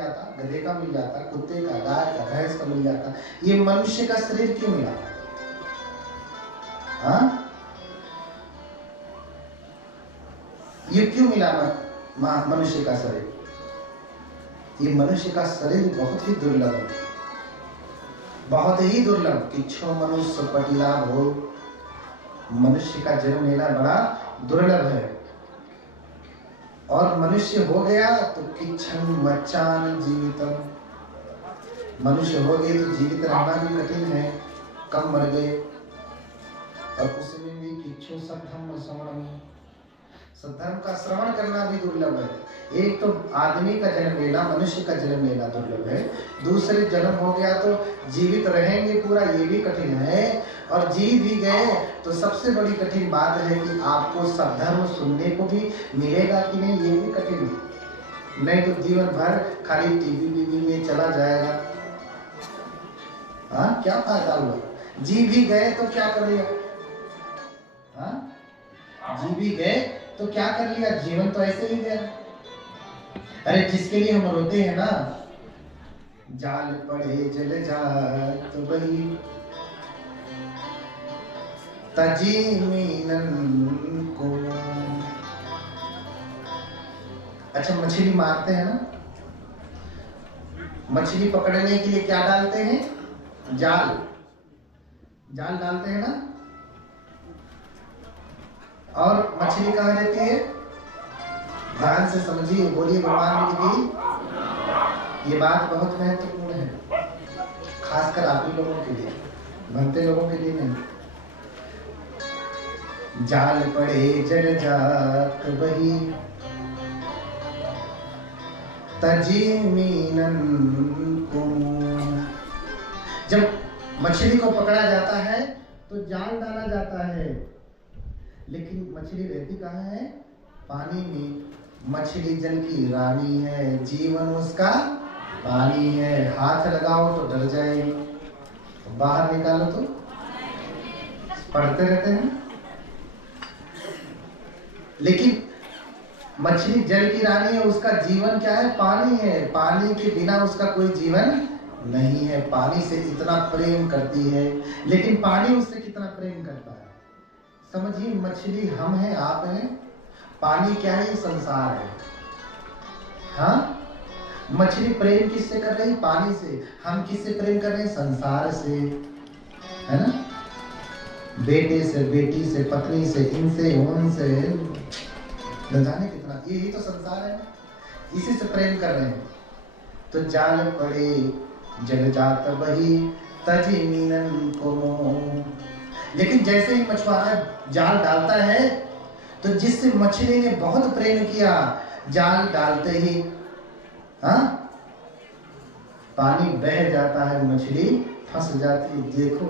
जाता, गधे का मिल जाता, कुत्ते का, गाय का, भैंस का मिल जाता, ये मनुष्य का शरीर क्यों मिला? हाँ, ये क्यों मिला मनुष्य का शरीर? ये मनुष्य का शरीर बहुत ही दुर्लभ है, बहुत ही दुर्लभ। किच्छो मनुष्य पटिला हो, मनुष्य का जन्म लेना बड़ा दुर्लभ है। और मनुष्य हो गया तो किच्छन मच्चान जीवितम, मनुष्य हो गए तो जीवित रहना भी कठिन है, कम मर गए। और उसमें भी किच्छो सद्धर्म श्रवणम, सद्धर्म का श्रवण करना भी दुर्लभ है। एक तो आदमी का जन्म लेना, मनुष्य का जन्म लेना दुर्लभ है, दूसरे जन्म हो गया तो जीवित रहेंगे पूरा, ये भी कठिन है। और जी भी गए तो सबसे बड़ी कठिन बात है कि आपको सद्धर्म सुनने को भी मिलेगा कि नहीं, ये भी कठिन है। नहीं तो जीवन भर खाली टीवी में चला जाएगा। हाँ, क्या फायदा हुआ? जी भी गए तो क्या कर लिया? हाँ, जी भी गए तो क्या कर लिया? जीवन तो ऐसे ही गया। अरे जिसके लिए हम रोते हैं ना, जाल पड़े जल जात बही तजी मीनन को। अच्छा, मछली मारते हैं ना, मछली पकड़ने के लिए क्या डालते हैं? जाल, जाल डालते हैं ना। और मछली कहाँ रहती है? ध्यान से समझिए, बोलिए भगवान की। ये बात बहुत महत्वपूर्ण है, खासकर आप ही लोगों के लिए, बनते लोगों के लिए नहीं। जाल पड़े जल जात बही तजी मीनन को। जब मछली को पकड़ा जाता है तो जाल डाला जाता है, लेकिन मछली रहती कहाँ है? पानी में। मछली जल की रानी है, जीवन उसका पानी है। हाथ लगाओ तो डर जाएगी, बाहर निकालो तो पढ़ते रहते हैं। लेकिन मछली जल की रानी है, उसका जीवन क्या है? पानी है। पानी के बिना उसका कोई जीवन नहीं है। पानी से इतना प्रेम करती है, लेकिन पानी उससे कितना प्रेम करता है समझिए। मछली हम हैं, आप हैं, पानी क्या है? संसार है। हाँ, मछली प्रेम किससे कर रही? पानी से। हम किससे प्रेम कर रहे हैं? संसार से, है ना। बेटे से, बेटी से, पत्नी से, इनसे उनसे, न जाने कितना। यही तो संसार है, इसी से प्रेम कर रहे हैं। तो जाल पड़े जल जात बही तजी मीनन को। लेकिन जैसे ही मछुआरा जाल डालता है तो जिससे मछली ने बहुत प्रेम किया, जाल डालते ही हाँ, पानी बह जाता है, मछली फंस जाती है। देखो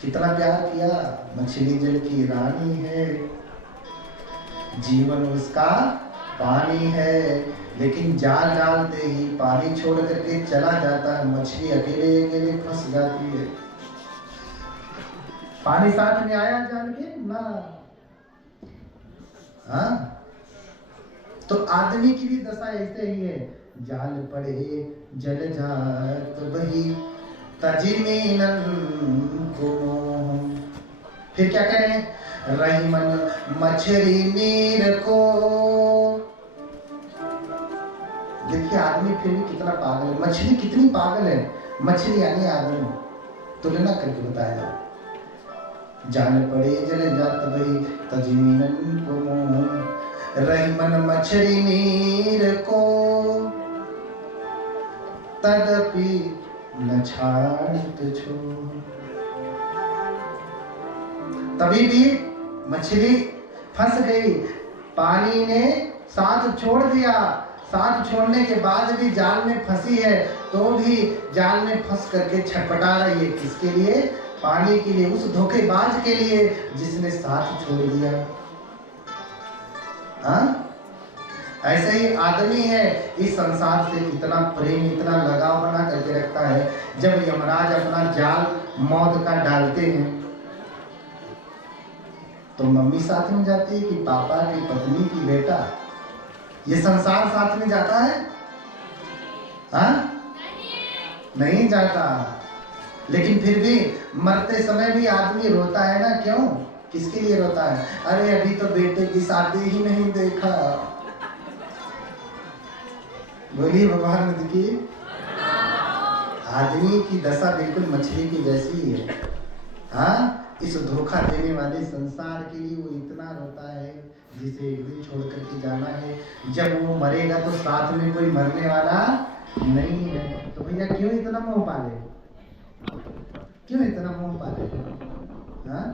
कितना प्यार किया। मछली जल की रानी है, जीवन उसका पानी है, लेकिन जाल डालते ही पानी छोड़ करके चला जाता है, मछली अकेले अकेले फंस जाती है। पानी साथ में आया जाल के ना। हाँ, तो आदमी की भी दशा ऐसे ही है। जाल पड़े जल जात बही तजी मीनन को। फिर क्या करें? रही मन मछली नीर को। देखिए आदमी फिर भी कितना पागल है, मछली कितनी पागल है। मछली यानी आदमी, तुलना करके बताया। जाल पड़े जल जात बही तजी मीनन को। रही मन मछली नीर को तदपि न छाड़त छो। तभी भी मछली फंस गई, पानी ने साथ छोड़ दिया। साथ छोड़ने के बाद भी जाल में फंसी है, तो भी जाल में फंस करके छटपटा रही है। किसके लिए? पानी के लिए, उस धोखेबाज के लिए जिसने साथ छोड़ दिया। हाँ? ऐसे ही आदमी है, इस संसार से इतना प्रेम, इतना लगाव बना करके रखता है। जब यमराज अपना जाल मौत का डालते हैं तो मम्मी साथ में जाती है कि पापा की पत्नी की बेटा? ये संसार साथ में जाता है? हाँ, नहीं जाता। लेकिन फिर भी मरते समय भी आदमी रोता है ना, क्यों? किसके लिए रोता है? अरे अभी तो बेटे की शादी ही नहीं देखा। बोलिए भगवान की। आदमी की दशा बिल्कुल मछली की जैसी ही है। हाँ, इस धोखा देने वाले संसार के लिए वो इतना रोता है, जिसे एक दिन छोड़ करके जाना है। जब वो मरेगा तो साथ में कोई मरने वाला नहीं है। तो भैया क्यों इतना मोह पाले? क्यों इतना मोह पाले? हाँ?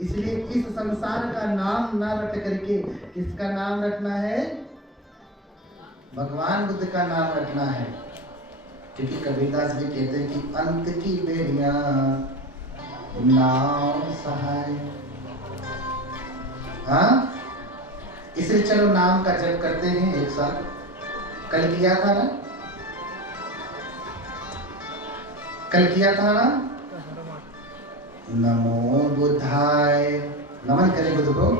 इसलिए इस संसार का नाम ना रट करके किसका नाम रखना है? भगवान बुद्ध का नाम रखना है। क्योंकि कबीरदास भी कहते हैं कि अंत की बेड़ियां नाम सहाय। हाँ, इसलिए चलो नाम का जप करते हैं एक साथ। कल किया था ना? कल किया था ना? नमो बुद्धाय। नमन करें बुद्ध को।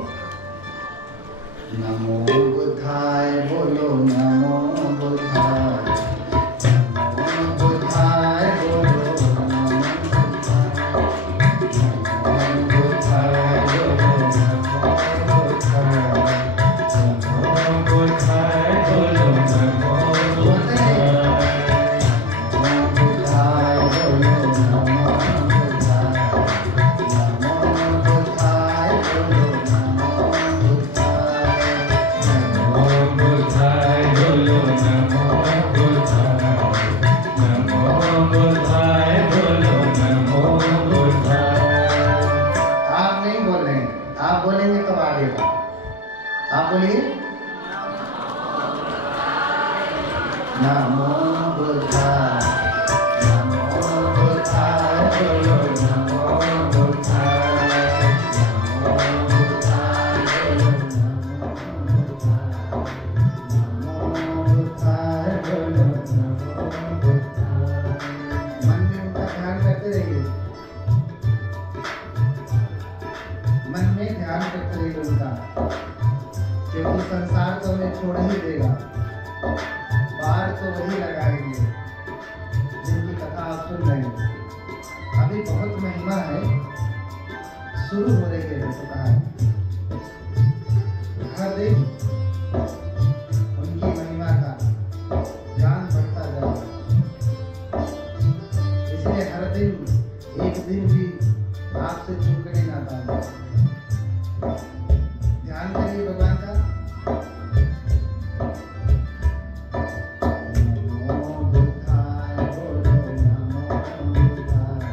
नमो बुद्धाय, बोलो नमो बुद्धाय। नमो बुद्धाय, बोलो नमो बुद्धाय। नमो बुद्धाय, बोलो नमो बुद्धाय। नमो बुद्धाय, बोलो नमो बुद्धाय। नमो बुद्धाय, बोलो नमो बुद्धाय। नमो बुद्धाय, बोलो नमो बुद्धाय। नमो बुद्धाय, बोलो नमो बुद्धाय। आप नहीं बोल रहे हैं, आप बोलेंगे तो आगे का। आप बोलिए नमो बुद्धाय। नमो बुद्धाय, बोलो नमो बुद्धाय। नमो बुद्धाय, बोलो नमो बुद्धाय। नमो बुद्धाय, बोलो नमो बुद्धाय। मन में उनका ध्यान करते रहिए। मन में ध्यान करते रहिए उनका, क्योंकि संसार तो हमें छोड़ ही देगा। बार तो वही लगाएंगे जिनकी कथा आप सुन रहे हैं। अभी बहुत महिमा है, शुरू हो रही है। जैसे कहा हर दिन उनकी महिमा का ज्ञान बढ़ता जाएगा। इसलिए हर दिन एक दिन भी आपसे चूकने ना पाए। ध्यान करिए भगवान का। नमो बुद्धाय, बोलो नमो बुद्धाय।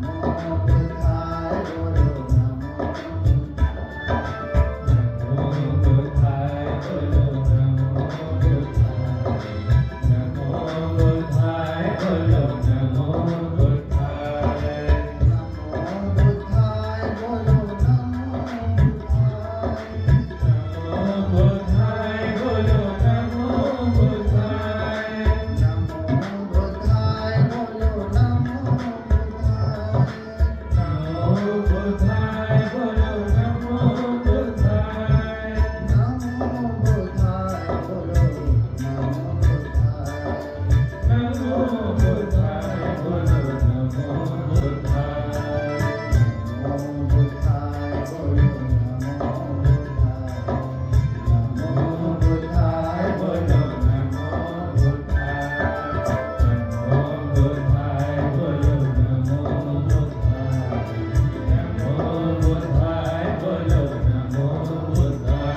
नमो बुद्धाय, बोलो नमो बुद्धाय। नमो बुद्धाय, बोलो नमो बुद्धाय। नमो बुद्धाय, बोलो नमो बुद्धाय। नमो बुद्धाय, बोलो नमो बुद्धाय। नमो बुद्धाय, बोलो नमो बुद्धाय। नमो बुद्धाय, बोलो नमो बुद्धाय। नमो बुद्धाय, बोलो नमो बुद्धाय। नमो बुद्धाय, बोलो नमो बुद्धाय। नमो बुद्धाय, बोलो नमो बुद्धाय। नमो बुद्धाय, बोलो नमो बुद्धाय। नमो बुद्धाय, बोलो नमो बुद्धाय। नमो बुद्धाय, बोलो नमो बुद्धाय। नमो बुद्धाय, बोलो नमो बुद्धाय।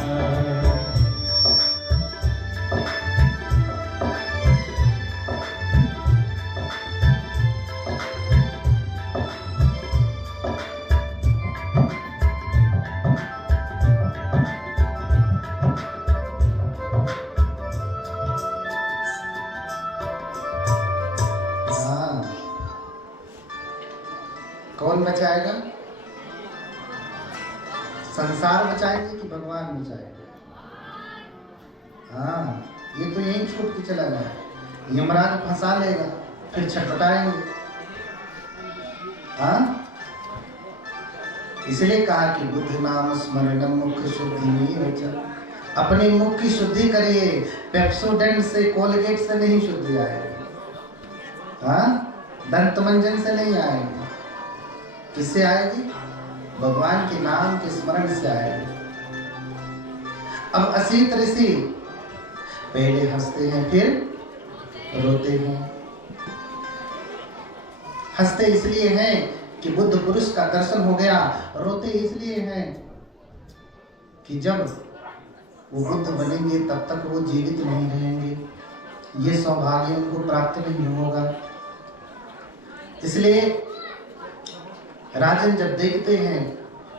हाँ, कौन बचाएगा? संसार बचाएंगे कि भगवान बचाएंगे? हाँ, ये तो यहीं छूट के चला जाए। यमराज फंसा लेगा, फिर छटपटाएंगे। हाँ, इसलिए कहा कि बुद्ध नाम स्मरणम मुख शुद्धि। अपने मुख की शुद्धि करिए, पेप्सोडेंट से, कोलगेट से नहीं शुद्धि आएगी, हाँ, दंत मंजन से नहीं आएगी। किससे आएगी? भगवान के नाम के स्मरण से आएगी। अब असीत ऋषि पहले हंसते हैं फिर रोते हैं। हंसते इसलिए हैं कि बुद्ध पुरुष का दर्शन हो गया, रोते इसलिए हैं कि जब वो बुद्ध बनेंगे तब तक वो जीवित नहीं रहेंगे, ये सौभाग्य उनको प्राप्त नहीं होगा। इसलिए राजन जब देखते हैं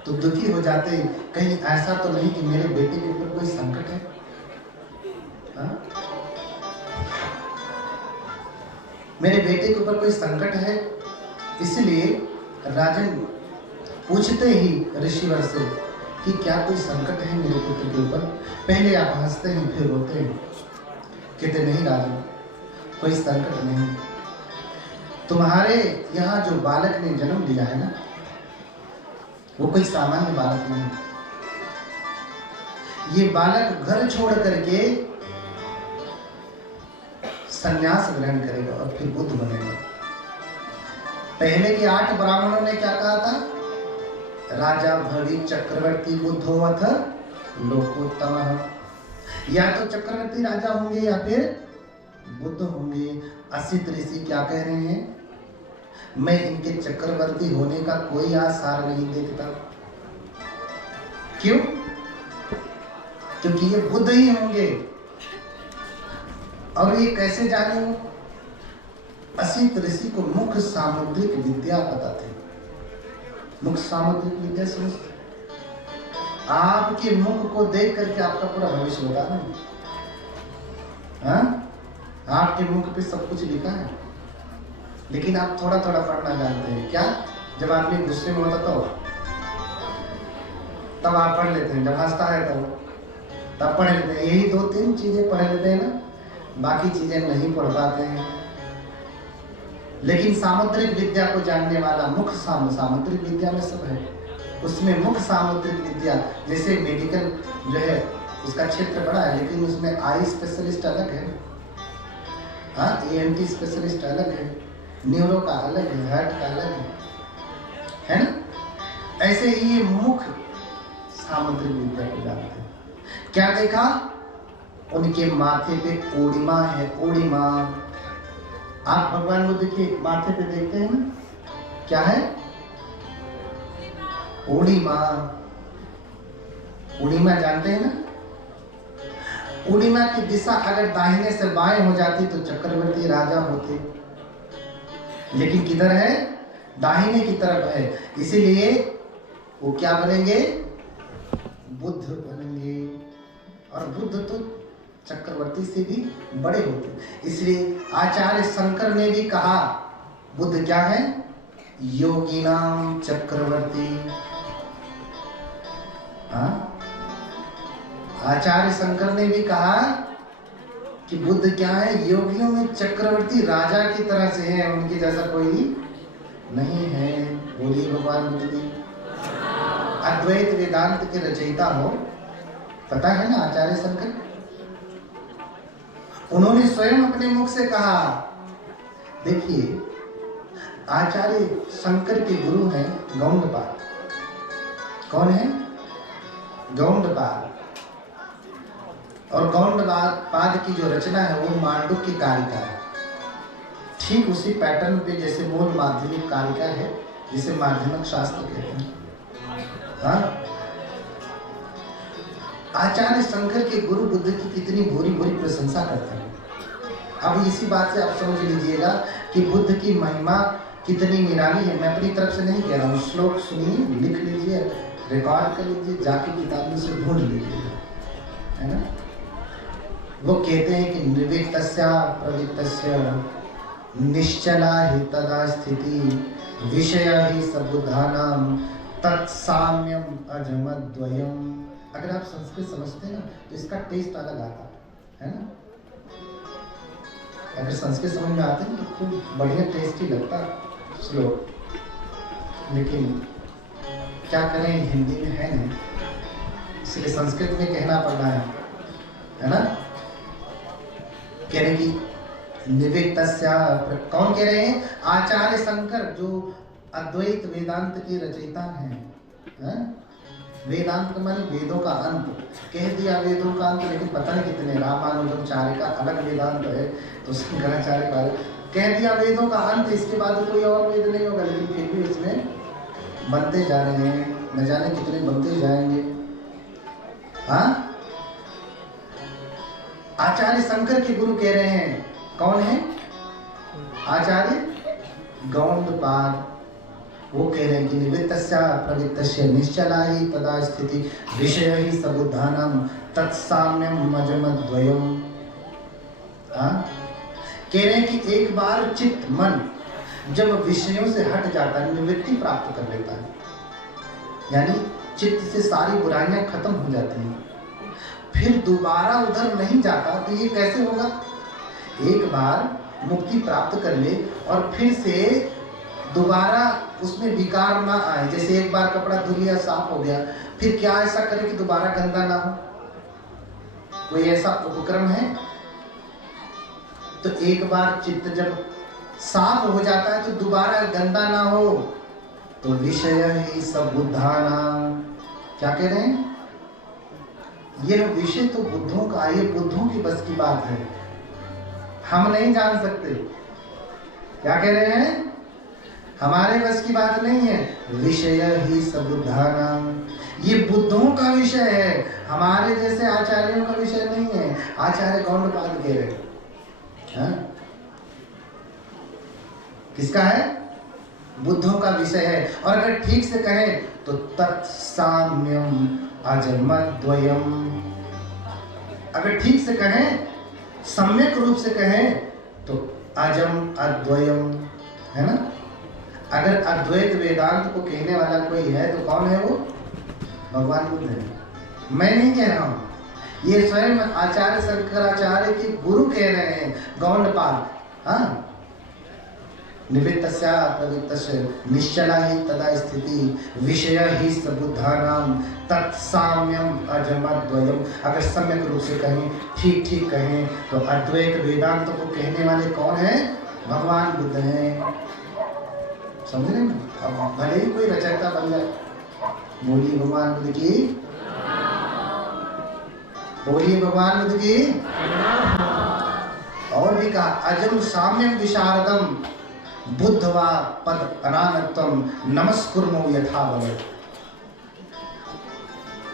तो दुखी हो जाते हैं, कहीं ऐसा तो नहीं कि मेरे बेटे के ऊपर कोई संकट है, हाँ? मेरे बेटे के ऊपर कोई संकट है। इसलिए राजन पूछते ही ऋषिवर से कि क्या कोई संकट है मेरे पुत्र के ऊपर? पहले आप हंसते हैं फिर रोते हैं। कहते नहीं राजन, कोई संकट नहीं। तुम्हारे यहाँ जो बालक ने जन्म लिया है ना, वो कोई सामान्य बालक नहीं। ये बालक घर छोड़ करके संन्यास ग्रहण करेगा और फिर बुद्ध बनेगा। पहले के 8 ब्राह्मणों ने क्या कहा था? राजा भवि चक्रवर्ती बुद्धोऽथ लोकोत्तमः। या तो चक्रवर्ती राजा होंगे या फिर बुद्ध होंगे। असित ऋषि क्या कह रहे हैं? मैं इनके चक्रवर्ती होने का कोई आसार नहीं देखता। क्यों? क्योंकि ये बुद्ध ही होंगे। और ये कैसे जाने हो? असित ऋषि को मुख्य सामुद्रिक विद्या पता थी। मुख्य सामुद्रिक विद्या समझते? आपके मुख को देख करके आपका पूरा भविष्य बता दें, हाँ? आपके मुख पे सब कुछ लिखा है, लेकिन आप थोड़ा थोड़ा पढ़ना जानते हैं। क्या? जब आदमी गुस्से में होता तो तब आप पढ़ लेते हैं, जब हंसता है तब पढ़ लेते हैं। यही 2-3 चीजें पढ़ लेते हैं ना, बाकी चीजें नहीं पढ़ पाते हैं। लेकिन सामुद्रिक विद्या को जानने वाला मुख्य सामुद्रिक विद्या में सब है। उसमें मुख्य सामुद्रिक विद्या, जैसे मेडिकल जो है उसका क्षेत्र बड़ा है, लेकिन उसमें आई स्पेशलिस्ट अलग है, हाँ, ENT स्पेशलिस्ट अलग है, न्यूरो का अलग है, हार्ट का अलग है ना? ऐसे ही ये मुख्य सामुद्रिक विद्या को जानते हैं। क्या देखा? उनके माथे पे ओडिमा है, ओडिमा। आप भगवान बुद्ध के माथे पे देखते हैं ना, क्या है? ओडिमा। ओडिमा जानते हैं ना? ओडिमा की दिशा अगर दाहिने से बाएं हो जाती तो चक्रवर्ती राजा होते, लेकिन किधर है? दाहिने की तरफ है। इसीलिए वो क्या बनेंगे? बुद्ध बनेंगे। और बुद्ध तो चक्रवर्ती से भी बड़े होते। इसलिए आचार्य शंकर ने भी कहा बुद्ध क्या है? योगिनाम चक्रवर्ती। हाँ? आचार्य शंकर ने भी कहा कि बुद्ध क्या है? योगियों में चक्रवर्ती, राजा की तरह से है, उनके जैसा कोई नहीं है। बोलिए भगवान बुद्ध की। अद्वैत वेदांत के रचयिता हो, पता है ना आचार्य शंकर? उन्होंने स्वयं अपने मुख से कहा। देखिए, आचार्य शंकर के गुरु हैं गौंडपाद। कौन है? गौंडपाद। और गौंडपाद की जो रचना है वो मांडुक्य कारिका है। ठीक उसी पैटर्न पे जैसे मूल माध्यमिक कारिका है, जिसे माध्यमिक शास्त्र कहते हैं, हाँ? आचार्य शंकर के गुरु बुद्ध की कितनी भूरी भूरी प्रशंसा करते हैं। अब इसी बात से आप समझ लीजिएगा कि बुद्ध की महिमा कितनी निराली है। मैं अपनी तरफ से नहीं कह रहा हूँ, श्लोक सुनिए, लिख लीजिए, रिकॉर्ड कर लीजिए, जाके किताब में से ढूंढ लीजिए, है ना? वो कहते हैं कि निर्विक्तस्य प्रविक्तस्य निश्चला ही तदा स्थिति विषय ही सबुधानाम तत्साम्यम अजमद्वयम। अगर आप संस्कृत समझते हैं ना तो इसका टेस्ट अलग आता है ना? अगर संस्कृत समझ में आते हैं तो खूब बढ़िया टेस्टी लगता श्लोक, लेकिन क्या करें, हिंदी में है नहीं, इसलिए संस्कृत में कहना पड़ रहा है। है ना। कह रहे कि निवित्तस्या, कौन कह रहे हैं? आचार्य शंकर जो अद्वैत वेदांत के रचयिता हैं। वेदांत माने वेदों का अंत, कह दिया वेदों का अंत, लेकिन पता नहीं कितने रामानुजाचार्य का अलग वेदांत है, तो शंकराचार्य का कह दिया वेदों का अंत, इसके बाद कोई और वेद नहीं होगा, लेकिन फिर भी उसमें बनते जा रहे हैं, न जाने कितने बनते जाएंगे। हाँ, आचार्य शंकर के गुरु कह रहे हैं, कौन है? आचार्य गौड़पाद। वो कह रहे हैं कि निवृत्तस्या प्रवृत्तस्य निश्चला ही तदा स्थिति विषय ही सबुद्धानम तत्साम्यम मजमद्वयम्। कह रहे हैं कि एक बार चित्त मन जब विषयों से हट जाता है, निवृत्ति प्राप्त कर लेता है, यानी चित्त से सारी बुराइयां खत्म हो जाती हैं, फिर दोबारा उधर नहीं जाता, तो ये कैसे होगा? एक बार मुक्ति प्राप्त कर ले और फिर से दोबारा उसमें विकार ना आए। जैसे एक बार कपड़ा धुल लिया, साफ हो गया, फिर क्या ऐसा करे कि दोबारा गंदा ना हो? कोई ऐसा उपक्रम है? तो एक बार चित्त जब साफ हो जाता है तो दोबारा गंदा ना हो, तो विषय ही सब बुद्धानां। क्या कह रहे हैं? यह विषय तो बुद्धों का, ये बुद्धों की बस की बात है, हम नहीं जान सकते। क्या कह रहे हैं? हमारे बस की बात नहीं है। विषय ही सब बुद्धानां, ये बुद्धों का विषय है, हमारे जैसे आचार्यों का विषय नहीं है। आचार्य गौड़पाद कह रहे हैं, किसका है? बुद्धों का विषय है। और अगर ठीक से कहें तो तत्साम्यम अजमद्वयम्। अगर ठीक से कहें, सम्यक रूप से कहें तो अजम अद्वयम्, है ना। अगर अद्वैत वेदांत को कहने वाला कोई है तो कौन है वो? भगवान बुद्ध है। मैं नहीं कह रहा हूँ, ये स्वयं आचार्य शंकराचार्य के गुरु कह रहे हैं, गौड़पाद। हाँ, निवृत्तस्या प्रवृत्तस्य निश्चला ही तदा स्थिति विषय ही सबुद्धानां तत्साम्यम अजमद्वयम्। अगर सम्यक रूप से कहें, ठीक ठीक कहें तो अद्वैत वेदांत को कहने वाले कौन है? भगवान बुद्ध हैं। समझ रहे हैं? अब भले ही कोई रचयिता बन जाए, बोलिए भगवान बुद्ध की, बोलिए भगवान बुद्ध की। और भी कहा, अजम साम्यम विशारदम बुद्धवा पद अनानत्वम नमस्कुर्मो यथा बल।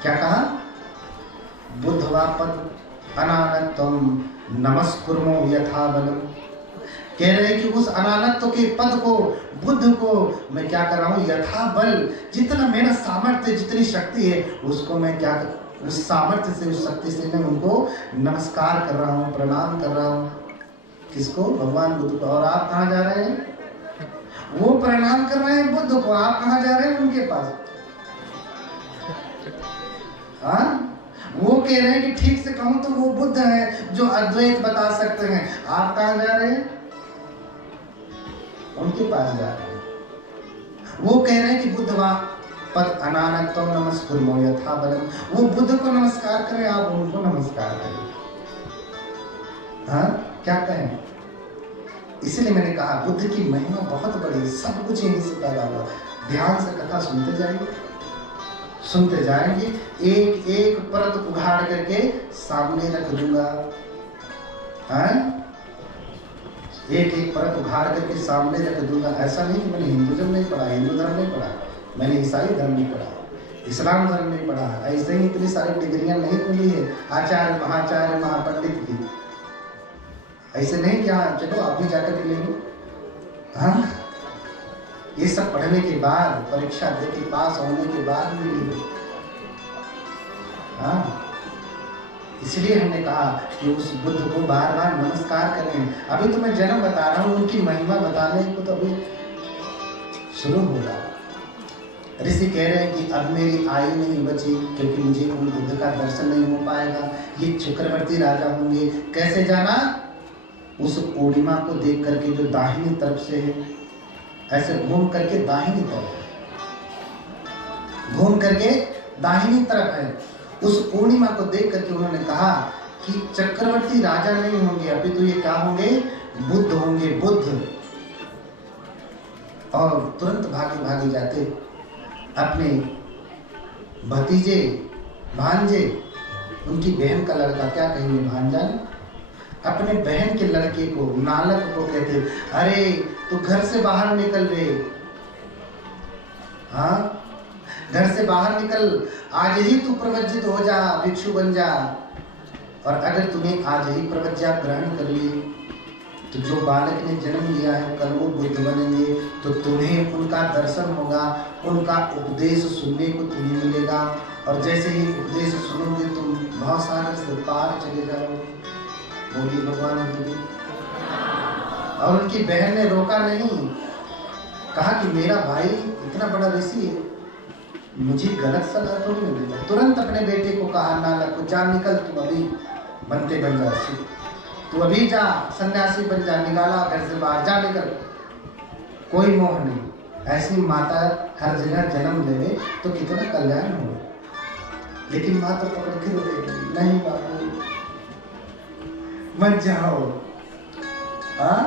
क्या कहा? बुद्धवा पद अनानत्वम नमस्कुर्मो यथा बलम। कह रहे हैं कि उस अनानत्व के पद को, बुद्ध को मैं क्या कर रहा हूं? यथा बल, जितना मेरा सामर्थ्य, जितनी शक्ति है, उसको मैं क्या, उस सामर्थ्य से, उस शक्ति से मैं उनको नमस्कार कर रहा हूं, प्रणाम कर रहा हूं। किसको? भगवान बुद्ध को। और आप कहाँ जा रहे हैं? वो प्रणाम कर रहे हैं बुद्ध को, आप कहाँ जा रहे हैं? उनके पास। हाँ, वो कह रहे हैं कि ठीक से कहूं तो वो बुद्ध है जो अद्वैत बता सकते हैं, आप कहाँ जा रहे हैं? उनके पास जा रहे हैं। वो कह रहे हैं कि बुद्धवा पद अनानत्वम नमस्कुर्मो यथा बलम। वो बुद्ध को नमस्कार करें, आप उनको नमस्कार करें। हाँ, क्या कहें? इसलिए मैंने कहा बुद्ध की महिमा बहुत बड़ी, सब कुछ यहीं से पैदा हुआ। ध्यान से कथा सुनते जाएंगे, सुनते जाएंगे, एक एक परत उघाड़ करके सामने रख दूंगा। हाँ? एक एक परत उघाड़ करके सामने रख दूंगा। ऐसा नहीं कि मैंने हिंदुज़म नहीं पढ़ा, हिंदू धर्म नहीं पढ़ा, मैंने ईसाई धर्म नहीं पढ़ा, इस्लाम धर्म नहीं पढ़ा, ऐसे ही इतनी सारी डिग्रियां नहीं मिली है आचार्य महाचार्य महापंडित की। ऐसे नहीं कि हाँ चलो आप भी जाकर के ले लो। हाँ, ये सब पढ़ने के बाद, परीक्षा दे के पास होने के बाद मिली है। हाँ, इसलिए हमने कहा कि उस बुद्ध को बार बार नमस्कार करें। अभी तो मैं जन्म बता रहा हूँ, उनकी महिमा बताने को तो अभी शुरू होगा। ऋषि कह रहे हैं कि अब मेरी आयु नहीं बची, क्योंकि मुझे उन बुद्ध का दर्शन नहीं हो पाएगा। ये चक्रवर्ती राजा होंगे। कैसे जाना? उस पूर्णिमा को देख करके जो दाहिनी तरफ से है, ऐसे घूम करके दाहिनी तरफ, घूम करके दाहिनी तरफ है, उस पूर्णिमा को देख करके उन्होंने कहा कि चक्रवर्ती राजा नहीं होंगे, अभी तो ये क्या होंगे, बुद्ध होंगे, बुद्ध। और तुरंत भागे भागे जाते अपने भतीजे भांजे, उनकी बहन का लड़का, क्या कहेंगे भांजा, अपने बहन के लड़के को नालक को कहते, अरे तू घर से बाहर निकल रे, हाँ घर से बाहर निकल, आज ही तू प्रवज्जित हो जा, भिक्षु बन जा। और अगर तूने आज ही प्रवज्ञा ग्रहण कर ली तो जो बालक ने जन्म लिया है कल वो बुद्ध बनेंगे, तो तुम्हें उनका दर्शन होगा, उनका उपदेश सुनने को तुम्हें मिलेगा। और जैसे ही उपदेश सुनोगे तुम भवसागर से पार चले जाओगे। बोलिए भगवान बुद्ध। और उनकी बहन ने रोका नहीं, कहा कि मेरा भाई इतना बड़ा ऋषि है, मुझे गलत सलाह थोड़ी नहीं देगा। तुरंत अपने बेटे को कहा, नालक को, जा निकल, तू अभी बनते बन जा, तू अभी जा सन्यासी बन जा, निकाला घर से बाहर, जा निकल, कोई मोह नहीं। ऐसी माता हर जगह जन्म ले तो कितना कल्याण हो। लेकिन माँ तो पकड़ के रोएगी, नहीं बाबू मत जाओ। हाँ,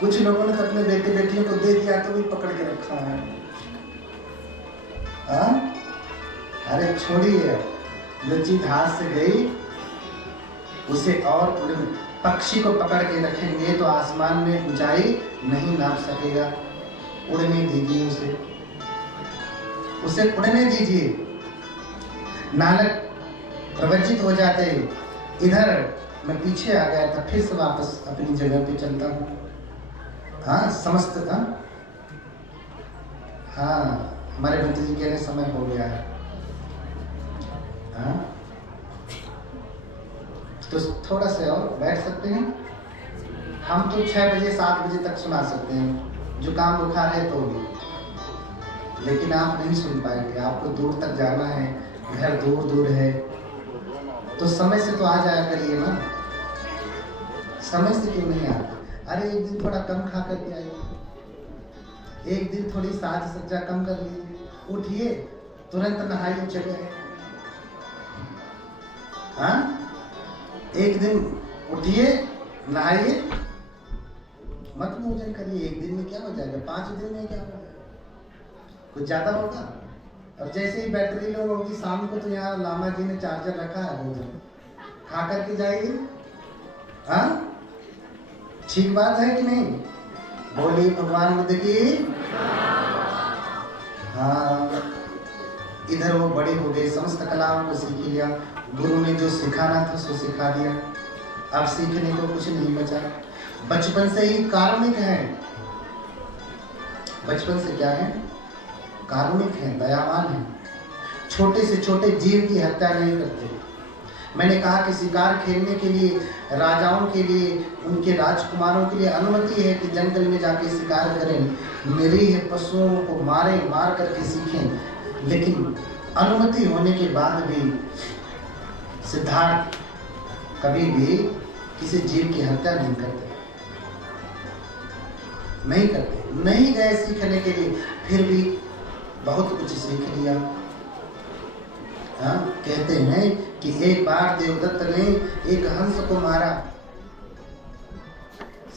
कुछ लोगों ने तो अपने बेटे बेटियों को दे दिया तो भी पकड़ के रखा है। हाँ, अरे छोड़िए, जो चीज हाथ से गई उसे और पक्षी को पकड़ के रखेंगे तो आसमान में ऊंचाई नहीं नाप सकेगा। उड़ने दीजिए उसे उड़ने दीजिए। नालक प्रवज्जित हो जाते। इधर मैं पीछे आ गया था, फिर से वापस अपनी जगह पे चलता हूँ। हाँ समस्त, हाँ हमारे भतीजी कहने समय हो गया है। हाँ तो थोड़ा सा और बैठ सकते हैं। हम तो 6 बजे 7 बजे तक सुना सकते हैं, जुकाम बुखार है तो भी, लेकिन आप नहीं सुन पाएंगे। आपको दूर तक जाना है, घर दूर दूर है, तो समय से तो आ जाया करिए ना। समय से क्यों नहीं आते? अरे एक दिन थोड़ा कम खा करके आइए, एक दिन थोड़ी साज सज्जा कम कर लीजिए, उठिए तुरंत नहाइए चले। हाँ, एक दिन उठिए नहाइए, मत भोजन करिए। एक दिन में क्या हो जाएगा, 5 दिन में क्या हो जाएगा, कुछ ज्यादा होगा। और जैसे ही बैटरी लो होगी शाम को, तो यहाँ लामा जी ने चार्जर रखा है, भोजन खा करके जाइए। हाँ ठीक बात है कि नहीं? बोलिए भगवान बुद्ध की। हाँ, इधर वो बड़े हो गए, समस्त कलाओं को सीख लिया, गुरु ने जो सिखाना था सो सिखा दिया, अब सीखने को कुछ नहीं बचा। बचपन से ही कारुणिक है। बचपन से क्या है? कारुणिक है, दयावान है, छोटे से छोटे जीव की हत्या नहीं करते। मैंने कहा कि शिकार खेलने के लिए राजाओं के लिए, उनके राजकुमारों के लिए अनुमति है कि जंगल में जाके शिकार करें, निरीह पशुओं को मारें, मार करके सीखें। लेकिन अनुमति होने के बाद भी सिद्धार्थ कभी भी किसी जीव की हत्या नहीं करते, नहीं करते, नहीं गए सीखने के लिए, फिर भी बहुत कुछ सीख लिया। हाँ, कहते हैं कि एक बार देवदत्त ने एक हंस को मारा,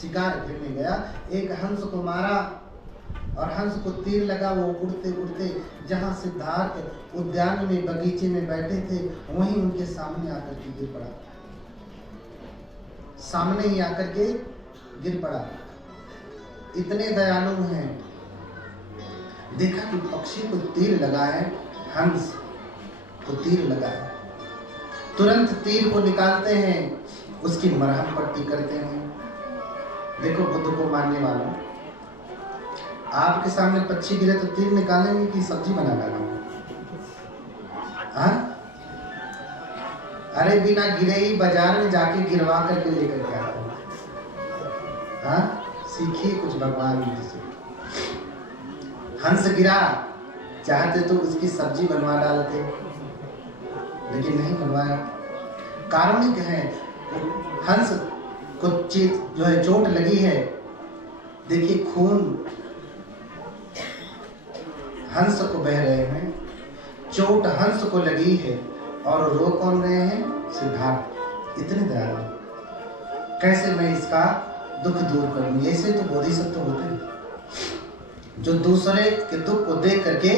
शिकार करने गया, एक हंस को मारा और हंस को तीर लगा। वो उड़ते उड़ते जहाँ सिद्धार्थ उद्यान में बगीचे में बैठे थे वहीं उनके सामने आकर के गिर पड़ा, सामने ही आकर के गिर पड़ा। इतने दयालु हैं। देखा कि पक्षी को तीर लगा है, हंस को तीर लगा है, तुरंत तीर को निकालते हैं, उसकी मरहम पट्टी करते हैं। देखो बुद्ध को मानने वालों, आपके सामने पक्षी गिरे तो तीर निकालेंगे कि सब्जी बना डालेंगे? हाँ, अरे बिना गिरे ही बाजार में जाके गिरवा करके लेकर के आते हैं। हाँ, सीखिए कुछ भगवान से। हंस गिरा, चाहते तो उसकी सब्जी बनवा डालते, लेकिन नहीं बनवाया। कारुणिक है। हंस को जो है चोट लगी है, देखिए खून हंस को बह रहे हैं, चोट हंस को लगी है और रो कौन रहे हैं? सिद्धार्थ। इतने दयालु, कैसे मैं इसका दुख दूर करूं। ऐसे तो बोधिसत्व होते हैं जो दूसरे के दुख को देख करके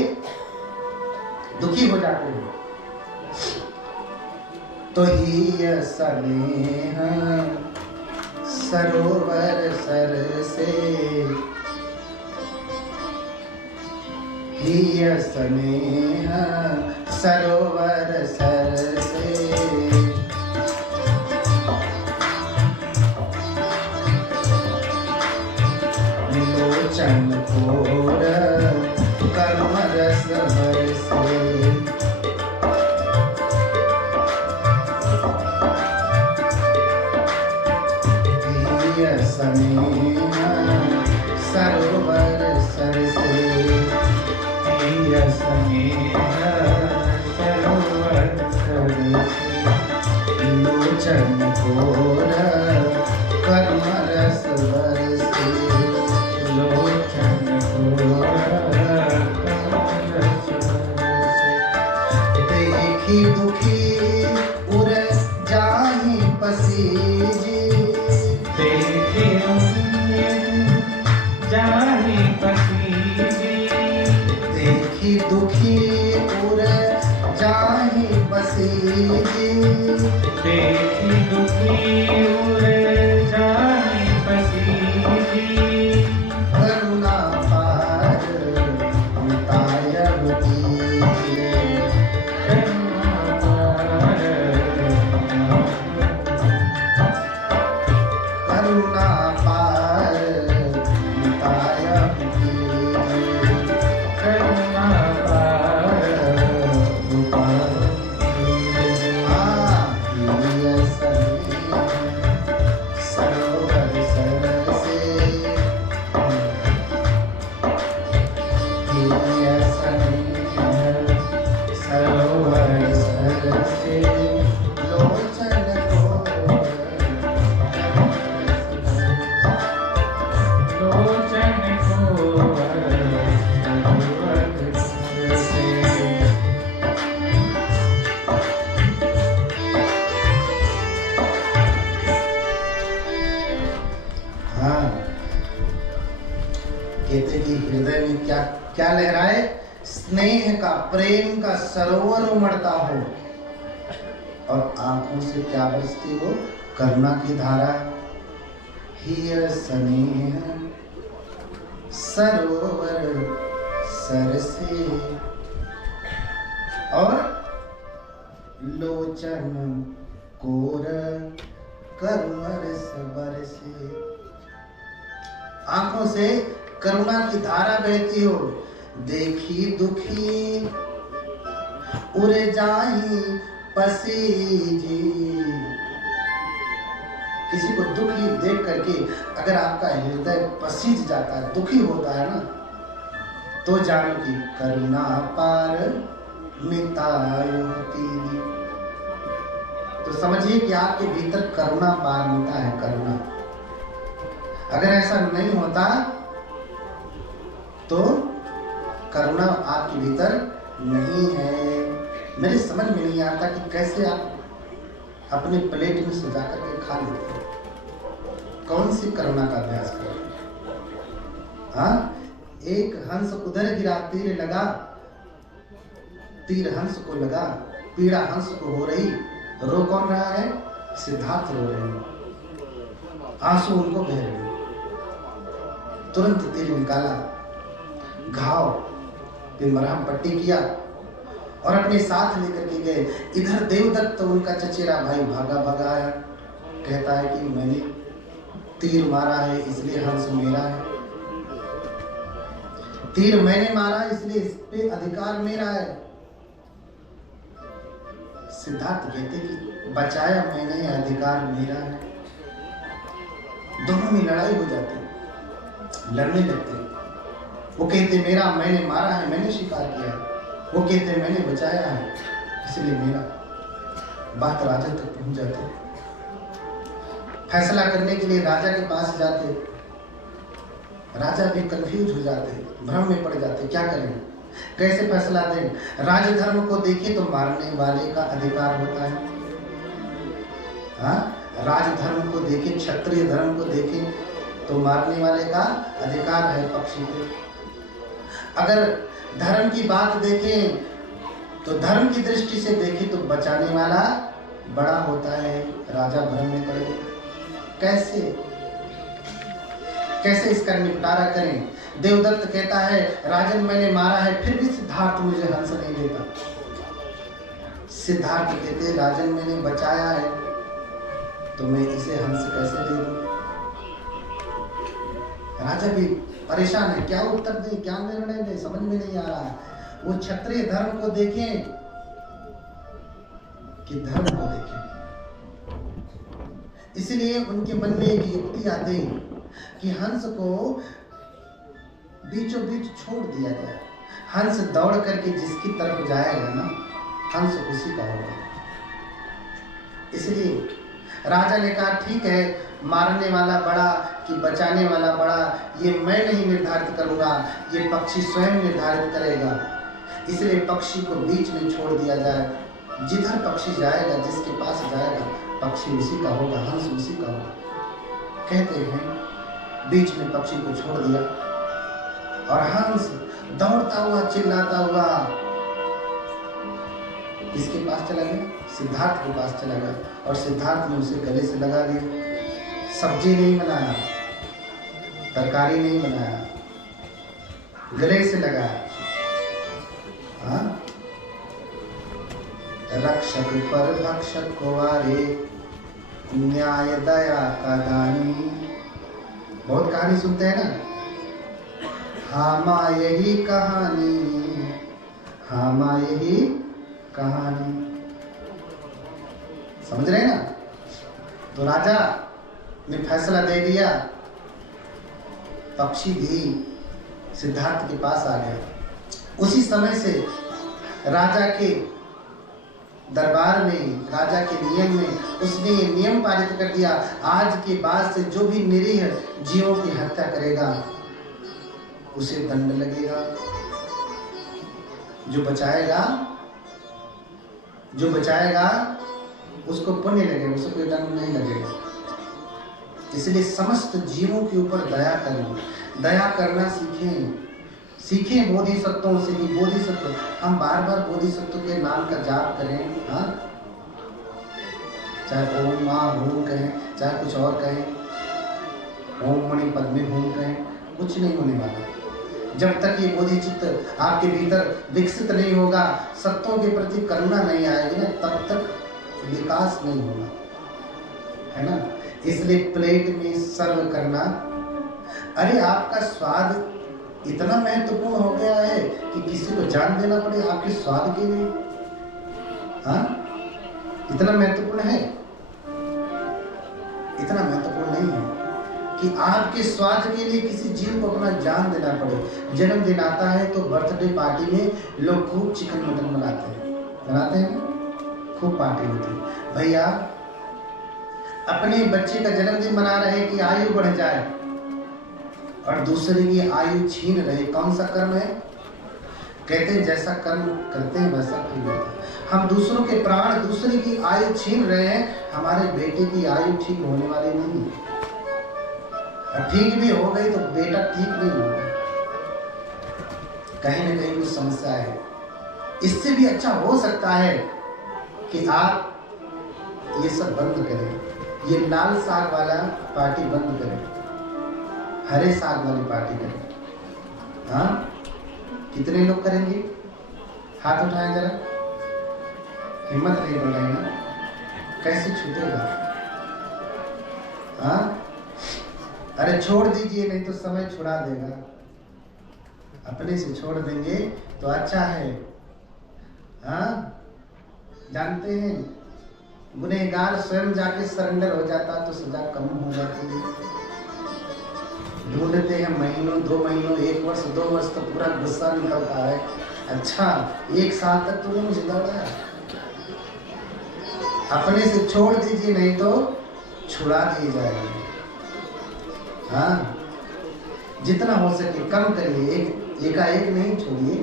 दुखी हो जाते हैं। तो ही स्नेह सरोवर सर से, ही स्नेह सरोवर सर से, लोचन कोर करुण रस बरसे, स्नेह सरोवर सर से, स्नेह सरोवर सर से, लोचन कोर करुण रस बरसे, लोचन कोर करुण रस बरसे, देखी दुखी उर जाहि पसीजी, जाहि पसीजी, देखी दुखी उर जाहि पसीजी, देखी दुखी उर जाहि पसीजी, करुणा पार मिटायब कीजिए, करुणा पार मिटायब कीजिए, करुणा पार सरोवर सर से, सरोवर सर से, लोचन कोर लोचन कोर सरोवर से, हाँ, कहते कि हृदय में क्या क्या लहराए, स्नेह का प्रेम का सरोवर उमड़ता हो, और आंखों से क्या बरसती हो, करुणा की धारा। ही स्नेह सरोवर सर से, और लोचन कोर करुण रस बरसे, आंखों से करुणा की धारा बहती हो, देखी दुखी उर जाहि पसीजी। किसी को दुखी देख करके अगर आपका हृदय पसीज जाता है, दुखी होता है ना, तो जानो कि करुणा पार मिटायो कीजिए। तो समझिए कि आपके भीतर करुणा पार मिटा है, करुणा। अगर ऐसा नहीं होता तो करुणा आपके भीतर नहीं है। मेरे समझ में नहीं आता कि कैसे आप अपने प्लेट में सजा करके खा लेते हैं, कौन सी करुणा का अभ्यास कर रहे हैं। हाँ, एक हंस उधर गिरा, तीर लगा, तीर हंस को लगा, पीड़ा हंस को हो रही, रो कौन रहा है? सिद्धार्थ रो रहे हैं, आंसू उनको बह रहे हैं। तुरंत तीर निकाला, घाव पे मरहम पट्टी किया और अपने साथ लेकर के गए। इधर देवदत्त तो उनका चचेरा भाई भागा भागा आया, कहता है कि मैंने तीर मारा है इसलिए हंस मेरा है, तीर मैंने मारा इसलिए इस पे अधिकार मेरा है। सिद्धार्थ कहते कि बचाया मैंने, अधिकार मेरा है। दोनों में लड़ाई हो जाती, लड़ने लगते। वो कहते मेरा, मैंने मारा है, मैंने शिकार किया है। वो कहते मैंने बचाया है इसलिए मेरा। बात राजा तक पहुंच जाते, फैसला करने के लिए राजा के पास जाते। राजा भी कंफ्यूज हो जाते, भ्रम में पड़ जाते, क्या करें, कैसे फैसला दें। राजधर्म को देखिए तो मारने वाले का अधिकार होता है, हाँ, राजधर्म को देखें, क्षत्रिय धर्म को देखें तो मारने वाले का अधिकार है पक्षी पे। अगर धर्म की बात देखें तो धर्म की दृष्टि से देखें तो बचाने वाला बड़ा होता है, राजा भ्रम में पड़ गया। कैसे कैसे इसका निपटारा करें? देवदत्त कहता है राजन मैंने मारा है फिर भी सिद्धार्थ मुझे हंस नहीं देता। सिद्धार्थ कहते राजन मैंने बचाया है तो मैं इसे हंस कैसे दे दूं? राजा भी परेशान है, क्या उत्तर दे, क्या निर्णय दे, समझ में नहीं आ रहा है। वो क्षत्रिय धर्म को देखें कि धर्म को देखें। इसलिए उनके मन में एक युक्ति आती कि हंस को बीचों बीच छोड़ दिया जाए। हंस दौड़ करके जिसकी तरफ जाएगा ना, हंस उसी का होगा। इसलिए राजा ने कहा ठीक है, मारने वाला बड़ा कि बचाने वाला बड़ा ये मैं नहीं निर्धारित करूंगा, ये पक्षी स्वयं निर्धारित करेगा। इसलिए पक्षी को बीच में छोड़ दिया जाए। जिधर पक्षी जाएगा, जिसके पास जाएगा, पक्षी उसी का होगा, हंस उसी का होगा। कहते हैं बीच में पक्षी को छोड़ दिया और हंस दौड़ता हुआ चिल्लाता हुआ किसके पास चला गया? सिद्धार्थ के पास चला गया और सिद्धार्थ ने उसे गले से लगा लिया। सब्जी नहीं बनाया, तरकारी नहीं बनाया, गले से लगाया। हाँ? रक्षक पर भक्षक को वारे, न्याय दया का दानी। बहुत कहानी सुनते हैं ना, हाँ माँ यही कहानी, हाँ माँ यही कहानी। समझ रहे हैं ना? तो राजा ने फैसला दे दिया, पक्षी भी सिद्धार्थ के पास आ गया। उसी समय से राजा के दरबार में, राजा के नियम में उसने ये नियम पारित कर दिया, आज के बाद से जो भी निरीह जीवों की हत्या करेगा उसे दंड लगेगा। जो बचाएगा उसको पुण्य लगेगा, उसे कोई दंड नहीं लगेगा। इसलिए समस्त जीवों के ऊपर दया करें, दया करना सीखें बोधिसत्वों से ही। बोधिसत्व, हम बार बार बोधिसत्व के नाम का जाप करें, हाँ, चाहे ओम माँ होम कहें, चाहे कुछ और कहें, ओम मणि पद्मे होम कहें, कुछ नहीं होने वाला। जब तक ये बोधिचित्त आपके भीतर विकसित नहीं होगा, सत्यों के प्रति करुणा नहीं आएगी ना, तब तक विकास नहीं होगा, है ना। इसलिए प्लेट में सर्व करना। अरे आपका स्वाद इतना महत्वपूर्ण हो गया है कि किसी को जान देना पड़े आपके स्वाद के लिए, हाँ, इतना महत्वपूर्ण है? इतना महत्वपूर्ण नहीं है कि आपके स्वाद के लिए किसी जीव को अपना जान देना पड़े। जन्मदिन आता है तो बर्थडे पार्टी में लोग खूब चिकन मटन बनाते हैं, खूब पार्टी होती है। भैया अपने बच्चे का जन्मदिन मना रहे कि आयु बढ़ जाए और दूसरे की आयु छीन रहे, कौन सा कर्म है? कहते हैं जैसा कर्म करते हैं वैसा फल मिलता है। हम दूसरों के प्राण, दूसरे की आयु छीन रहे हैं, हमारे बेटे की आयु ठीक होने वाली नहीं है। ठीक भी हो गई तो बेटा ठीक नहीं होगा, कहीं ना कहीं कुछ समस्या है। इससे भी अच्छा हो सकता है कि आप ये सब बंद करें, ये लाल साग वाला पार्टी बंद करें, हरे साग वाली पार्टी करें। हाँ, कितने लोग करेंगे? हाथ उठाएं जरा, हिम्मत नहीं बढ़ रही ना, कैसे छूटेगा? हाँ, अरे छोड़ दीजिए, नहीं तो समय छुड़ा देगा। अपने से छोड़ देंगे तो अच्छा है। हाँ, जानते हैं गुनहगार स्वयं जाके सरेंडर हो जाता तो सजा कम हो जाती है। ढूंढते हैं महीनों, 2 महीनों, 1 वर्ष, 2 वर्ष तो पूरा गुस्सा निकलता है। अच्छा 1 साल तक तूने मुझे दौड़ाया। अपने से छोड़ दीजिए, नहीं तो छुड़ा दिए जाएंगे। हाँ, जितना हो सके कम करिए, एकाएक नहीं छोड़िए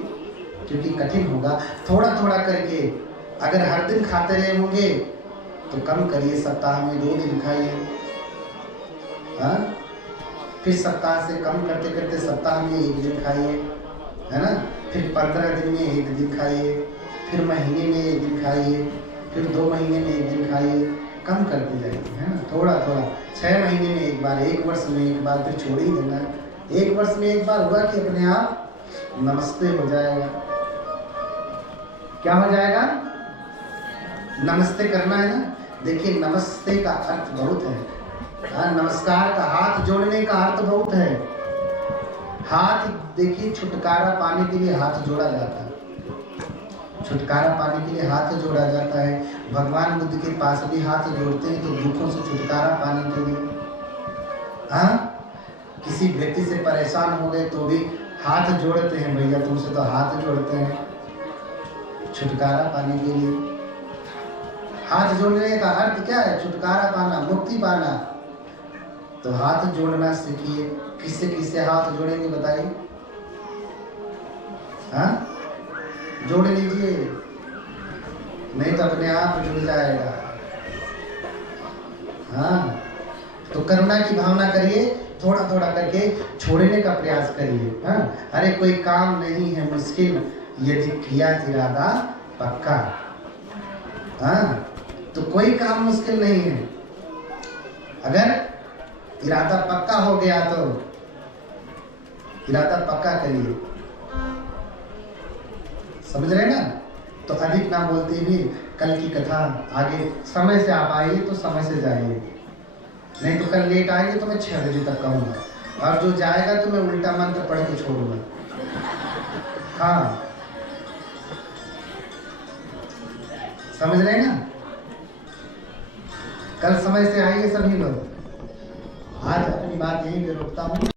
क्योंकि कठिन होगा। थोड़ा थोड़ा करके अगर हर दिन खाते रहे होंगे तो कम करिए, सप्ताह में 2 दिन खाइए। हाँ, फिर सप्ताह से कम करते करते सप्ताह में 1 दिन खाइए, है ना। फिर 15 दिन में 1 दिन खाइए, फिर महीने में 1 दिन खाइए, फिर 2 महीने में 1 दिन खाइए, कम करते जाइए, है ना, थोड़ा थोड़ा। 6 महीने में 1 बार, 1 वर्ष में 1 बार, फिर छोड़ ही देना। 1 वर्ष में 1 बार हुआ कि अपने आप नमस्ते हो जाएगा। क्या हो जाएगा? नमस्ते करना है ना। देखिए, नमस्ते का अर्थ बहुत है। हाँ, नमस्कार का, हाथ जोड़ने का अर्थ बहुत है। हाथ, देखिए, छुटकारा पाने के लिए हाथ जोड़ा जाता है। छुटकारा पाने के लिए हाथ जोड़ा जाता है। भगवान बुद्ध के पास भी हाथ जोड़ते हैं, तो दुखों से छुटकारा पाने के लिए। हाँ, किसी व्यक्ति से परेशान हो गए तो भी हाथ जोड़ते हैं, भैया तुमसे तो हाथ जोड़ते हैं, छुटकारा पाने के लिए। हाथ जोड़ने का अर्थ क्या है? छुटकारा पाना, मुक्ति पाना। तो हाथ जोड़ना सीखिए। किससे किससे हाथ जोड़ेंगे बताइए? हाँ, जोड़ लीजिए, नहीं तो अपने आप जुड़ जाएगा। हाँ, तो करुणा की भावना करिए, थोड़ा थोड़ा करके छोड़ने का प्रयास करिए। हाँ, अरे कोई काम नहीं है मुश्किल, यदि किया इरादा पक्का। हाँ, तो कोई काम मुश्किल नहीं है। अगर इरादा पक्का हो गया तो इरादा पक्का करिए। समझ रहे ना? तो अधिक ना बोलते हुए कल की कथा आगे, समय से आप आइए तो समय से जाइए, नहीं तो कल लेट आएंगे तो मैं 6 बजे तक कहूँगा, और जो जाएगा तो मैं उल्टा मंत्र पढ़ के छोड़ूंगा। हाँ, समझ रहे ना? कल समय से आइए सभी लोग। आज अपनी बात यहीं पे रोकता हूँ।